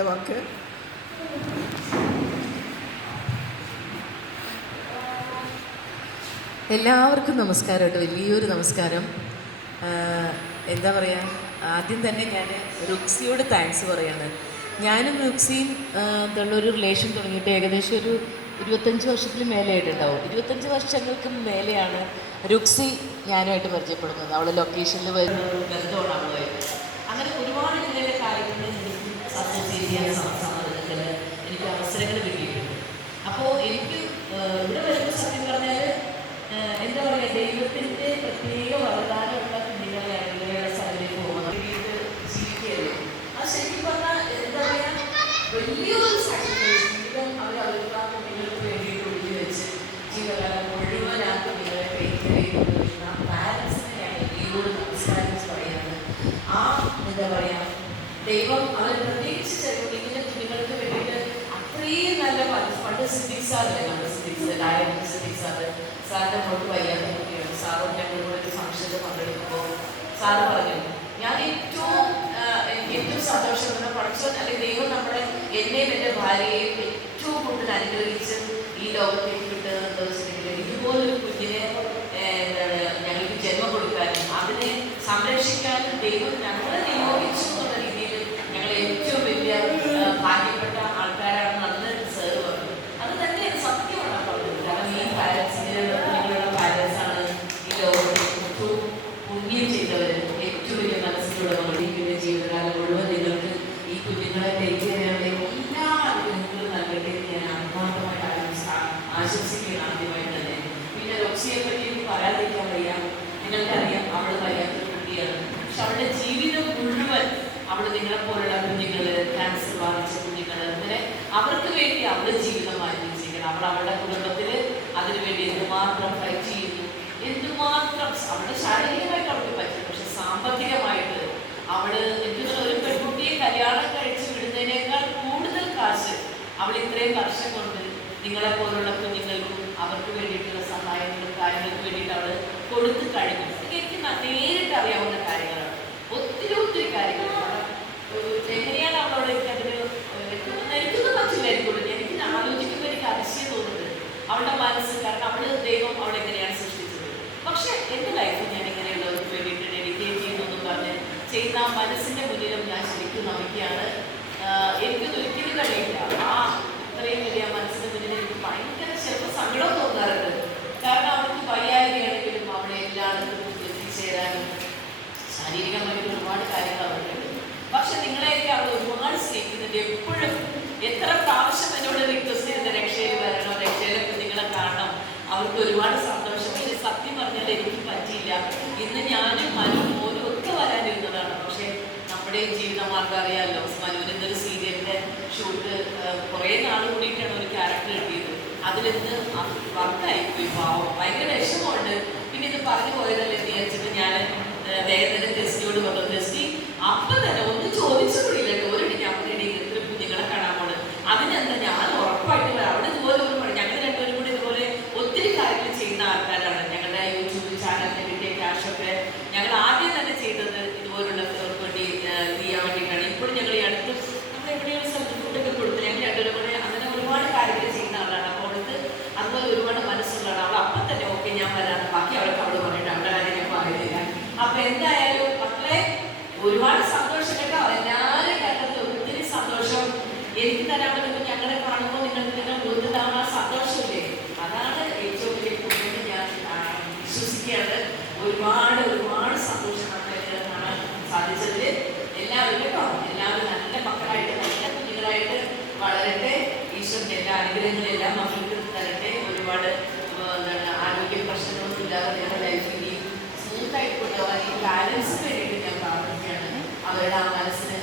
രണ്ട് വാക്ക്. എല്ലാവർക്കും നമസ്കാരം കേട്ടോ, വലിയൊരു നമസ്കാരം. എന്താ പറയുക, ആദ്യം തന്നെ ഞാൻ റുക്സിയോട് താങ്ക്സ് പറയാണ്. ഞാനും റുക്സിയും ഉള്ളൊരു റിലേഷൻ തുടങ്ങിയിട്ട് ഏകദേശം ഒരു 25 വർഷത്തിന് മേലെയായിട്ടുണ്ടാവും. 25 വർഷങ്ങൾക്ക് മേലെയാണ് റുക്സി ഞാനുമായിട്ട് പരിചയപ്പെടുന്നത്. അവൾ ലൊക്കേഷനിൽ വരുന്ന ബന്ധമാണ് അവളുമായിട്ട്. അങ്ങനെ ഒരുപാട് ഇതിൻ്റെ കാര്യങ്ങൾ എനിക്ക് അസോസിയേറ്റ് ചെയ്യാൻ സമ്മതത്തിൽ എനിക്ക് അവസരങ്ങൾ കിട്ടിയിട്ടുണ്ട്. അപ്പോൾ എനിക്ക് ഇവിടെ വരുമ്പോൾ സത്യം പറഞ്ഞാൽ എന്താ പറയുക, ദൈവത്തിൻ്റെ പ്രത്യേക വരദാനമുള്ള കുഞ്ഞുങ്ങളെയാണ് ഇങ്ങനെയുള്ള സ്ഥലത്തേക്ക് പോകുന്നത്, ജീവിക്കുകയല്ലേ. അത് ശരിക്കും പറഞ്ഞാൽ എന്താ പറയുക, വലിയൊരു സാക്രിഫൈസ്. ജീവിതം അവർക്ക് ആ കുഞ്ഞുങ്ങൾക്ക് വേണ്ടിയിട്ട് ഒഴിഞ്ഞു വെച്ച് ജീവിതകാലം മുഴുവൻ ആ കുഞ്ഞുങ്ങളെ ടേക്ക് ചെയ്യുന്ന പാരൻസിനെയാണ് ദൈവത്തോട് നമസ്കാരം പറയുന്നത്. ആ എന്താ പറയുക, ദൈവം അവർ പ്രത്യേകിച്ച് ഇങ്ങനെ കുഞ്ഞുങ്ങൾക്ക് വേണ്ടിയിട്ട് അത്രയും നല്ല പണ്ട് സിദ്ദിഖ് സാറല്ലേ, നമ്മുടെ സിദ്ദിഖ് ഡയറക്ടർ സിദ്ദിഖ് സാറിൻ്റെ മോൾക്ക് വയ്യാത്ത കുട്ടിയാണ്. സാറും ഞങ്ങളുടെ കൂടെ ഒരു ഫംഗ്ഷനിൽ പങ്കെടുക്കുമ്പോൾ സാറ് പറഞ്ഞു, ഞാൻ എനിക്ക് ഏറ്റവും സന്തോഷം പഠിച്ചോ അല്ലെങ്കിൽ ദൈവം നമ്മുടെ എന്നെയും എൻ്റെ ഭാര്യയെയും ഏറ്റവും കൂടുതൽ അനുഗ്രഹിച്ച് ഈ ലോകത്തേക്ക് കിട്ടുന്നതെന്ന് വെച്ചിട്ടുണ്ടെങ്കിൽ ഇതുപോലൊരു കുഞ്ഞിനെ എന്താണ് ഞങ്ങൾക്ക് ജന്മം കൊടുക്കാനും അതിനെ സംരക്ഷിക്കാനും ദൈവം ഞങ്ങളെ നിയോഗിച്ചു എന്നുള്ള രീതിയിൽ ഞങ്ങൾ ഏറ്റവും വലിയ ഭാഗ്യപ്പെട്ട ആൾക്കാരാണെന്ന് അന്ന് സാറ് പറഞ്ഞു. അത് തന്നെയാണ് സത്യമാണ് പറഞ്ഞത്. കാരണം ഈ പാരൻസിൻ്റെ കുഞ്ഞുങ്ങളുടെ പാരൻസാണ് ഈ ലോകത്തിൽ ഏറ്റവും പുണ്യം ചെയ്തവർ, ഏറ്റവും വലിയ മനസ്സിലുള്ളവർ. ഈ ജീവിതകാലം മുഴുവൻ നിങ്ങൾക്ക് ഈ കുഞ്ഞുങ്ങളെ ടേക്ക് ചെയ്യാനുള്ള എല്ലാ അനുഗ്രഹങ്ങളും നൽകട്ടെ എന്ന് ഞാൻ ആത്മാർത്ഥമായിട്ട് ആശംസിക്കുകയാണ് ആദ്യമായിട്ട് തന്നെ. പിന്നെ റോക്സിയെ പറ്റി എനിക്ക് പറയാതിരിക്കാൻ വയ്യ. നിങ്ങൾക്കറിയാം, അവൾ വയ്യാത്തൊരു കുട്ടിയാണ്. പക്ഷെ അവളുടെ ജീവിതം മുഴുവൻ അവൾ നിങ്ങളെപ്പോലുള്ള കുഞ്ഞുങ്ങൾ, ക്യാൻസർ ബാധിച്ച കുഞ്ഞുങ്ങൾ, അങ്ങനെ അവർക്ക് വേണ്ടി അവളുടെ ജീവിതം മാറ്റി വെച്ചിരിക്കണം. അവൾ അവളുടെ കുടുംബത്തിൽ അതിനുവേണ്ടി എന്തുമാത്രം ഫൈറ്റ് ചെയ്യുന്നു, എന്തുമാത്രം അവളുടെ ശാരീരികമായിട്ട് അവൾക്ക് പറ്റും. പക്ഷെ സാമ്പത്തികമായിട്ട് അവൾ എനിക്ക് ഒരു പെൺകുട്ടിയെ കല്യാണം കഴിച്ച് വിടുന്നതിനേക്കാൾ കൂടുതൽ കാശ് അവൾ ഇത്രയും വർഷം കൊണ്ട് നിങ്ങളെപ്പോലുള്ള കുഞ്ഞുങ്ങൾക്കും അവർക്ക് വേണ്ടിയിട്ടുള്ള സഹായങ്ങളും കാര്യങ്ങൾക്ക് വേണ്ടിയിട്ട് അവൾ കൊടുത്തു കഴിഞ്ഞു. എനിക്ക് നേരിട്ട് അറിയാവുന്ന കാര്യങ്ങളാണ്. ഒത്തിരി കാര്യങ്ങളാണ്. എങ്ങനെയാണ് അവളോട് എനിക്കതിന് എനിക്കൊന്നും പറ്റില്ലായിരിക്കും. എനിക്ക് ആലോചിക്കുമ്പോൾ എനിക്ക് അതിശയം തോന്നുന്നത് അവളുടെ മനസ്സ്. കാരണം അവൾ ദൈവം അവളെ എങ്ങനെയാണ് സൃഷ്ടിച്ചത്. പക്ഷെ എൻ്റെ ലൈഫ് ഞാൻ ഇങ്ങനെയുള്ളവർക്ക് വേണ്ടിയിട്ട് ഡെഡിക്കേറ്റ് ചെയ്യുന്നൊന്നും പറഞ്ഞ് ചെയ്യുന്ന ആ മനസ്സിൻ്റെ മുന്നിലും ഞാൻ ശരിക്കും നമിക്കുകയാണ്. എനിക്കൊന്നും ഒരിക്കലും കഴിയില്ല. ആ ഇത്രയും വലിയ മനസ്സിൻ്റെ മുന്നിൽ എനിക്ക് ഭയങ്കര ചിലപ്പോൾ സങ്കടം തോന്നാറുണ്ട്. കാരണം അവൾക്ക് വയ്യായ്കയാണെങ്കിലും അവളെ എല്ലായിടത്തും എത്തിച്ചേരാനും ശാരീരികമായിട്ട് ഒരുപാട് കാര്യങ്ങൾ അവർക്കുണ്ട്. പക്ഷെ നിങ്ങളെയൊക്കെ അവൾ ഒരുപാട് സ്നേഹിക്കുന്നുണ്ട്. എപ്പോഴും എത്ര പ്രാവശ്യം എന്നോട് റിക്വസ്റ്റ് ചെയ്യുന്ന രക്ഷയിൽ വരണം, രക്ഷയിലൊക്കെ നിങ്ങളെ കാണണം, അവർക്ക് ഒരുപാട് സന്തോഷം. പക്ഷെ സത്യം പറഞ്ഞാൽ എനിക്ക് പറ്റിയില്ല. ഇന്ന് ഞാനും മോനും ഒക്കെ വരാനിരുന്നതാണ്. പക്ഷെ നമ്മുടെ ജീവിതമാർഗം അറിയാമല്ലോ, മനുവിന് ഇന്നൊരു സീരിയലിൻ്റെ ഷൂട്ട് കുറേ നാൾ കൂടിയിട്ടാണ് ഒരു ക്യാരക്ടർ കിട്ടിയത്. അതിലിന്ന് വർക്കായിപ്പോയി. പാവം, ഭയങ്കര വിഷമമുണ്ട്. പിന്നെ ഇത് പറഞ്ഞു പോയതല്ലേ എന്ന് വിചാരിച്ചിട്ട് ഞാൻ വേദന ടെസ്റ്റിയോട് പറഞ്ഞു. ടെസ്റ്റി അപ്പം തന്നെ ഒന്നും ചോദിച്ചു കൂടിയില്ല. ഒരു ഞാൻ ഇത്ര കുഞ്ഞുങ്ങളെ കാണാൻ പോണ്, അതിനെന്താ ഞാൻ ഉറപ്പായിട്ട് വരാം. അവിടെ ഇതുപോലെ ഒരു പണി ഞങ്ങൾ രണ്ടുപേരും കൂടി ഇതുപോലെ ഒത്തിരി കാര്യങ്ങൾ ചെയ്യുന്ന ആൾക്കാരാണ്. ഞങ്ങളുടെ യൂട്യൂബ് ചാനലിന് കിട്ടിയ ക്യാഷൊക്കെ ഞങ്ങൾ ആദ്യം തന്നെ ചെയ്തത് ഇതുപോലുള്ളവർക്ക് വേണ്ടി ചെയ്യാൻ വേണ്ടിയിട്ടാണ്. ഇപ്പോഴും ഞങ്ങൾ ഈ അടുത്ത് നമ്മൾ എവിടെയൊരു സ്ഥലത്ത് ഫുഡൊക്കെ കൊടുത്ത് ഞങ്ങൾ രണ്ടുപേരും കൂടെ അങ്ങനെ ഒരുപാട് കാര്യങ്ങൾ ചെയ്യുന്ന ആളാണ്. അപ്പോൾ അവൾക്ക് അതുപോലെ ഒരുപാട് മനസ്സുള്ളതാണ്. അവൾ അപ്പം തന്നെ ഓക്കെ ഞാൻ വരാണ്, ബാക്കി അവൾക്ക് അവൾ പറഞ്ഞിട്ട് അവളുടെ കാര്യം ഞാൻ പറയുന്നില്ല. അപ്പൊ എന്തായാലും മക്കളെ ഒരുപാട് സന്തോഷം കേട്ടോ. എല്ലാവരും കേട്ടത് ഒത്തിരി സന്തോഷം. എനിക്ക് തരാൻ പറ്റുമ്പോൾ ഞങ്ങളെ കാണുമ്പോൾ നിങ്ങൾ ബോധ്യതാവുന്ന ആ സന്തോഷമില്ലേ, അതാണ് ഏറ്റവും വലിയ കൂടുതൽ ഞാൻ വിശ്വസിക്കുകയാണ്. ഒരുപാട് സന്തോഷം നമ്മളെ കാണാൻ സാധിച്ചതിൽ. എല്ലാവരും കേട്ടോ, എല്ലാവരും നല്ല മക്കളായിട്ട് നല്ല കുഞ്ഞുങ്ങളായിട്ട് വളരട്ടെ. ഈശ്വരൻ്റെ എല്ലാ അനുഗ്രഹങ്ങളും എല്ലാ മക്കൾക്ക് തരട്ടെ. ഒരുപാട് ആരോഗ്യ പ്രശ്നങ്ങളൊന്നും ഇല്ലാതെ നിങ്ങളുടെ ലൈഫിൽ സ്മൂത്തായിട്ട് കൊണ്ടുപോകാൻ ഈ പാരൻസിന് വേണ്ടിയിട്ട് ഞാൻ പ്രാർത്ഥിക്കുകയാണ്. അവരുടെ ആ മനസ്സിന്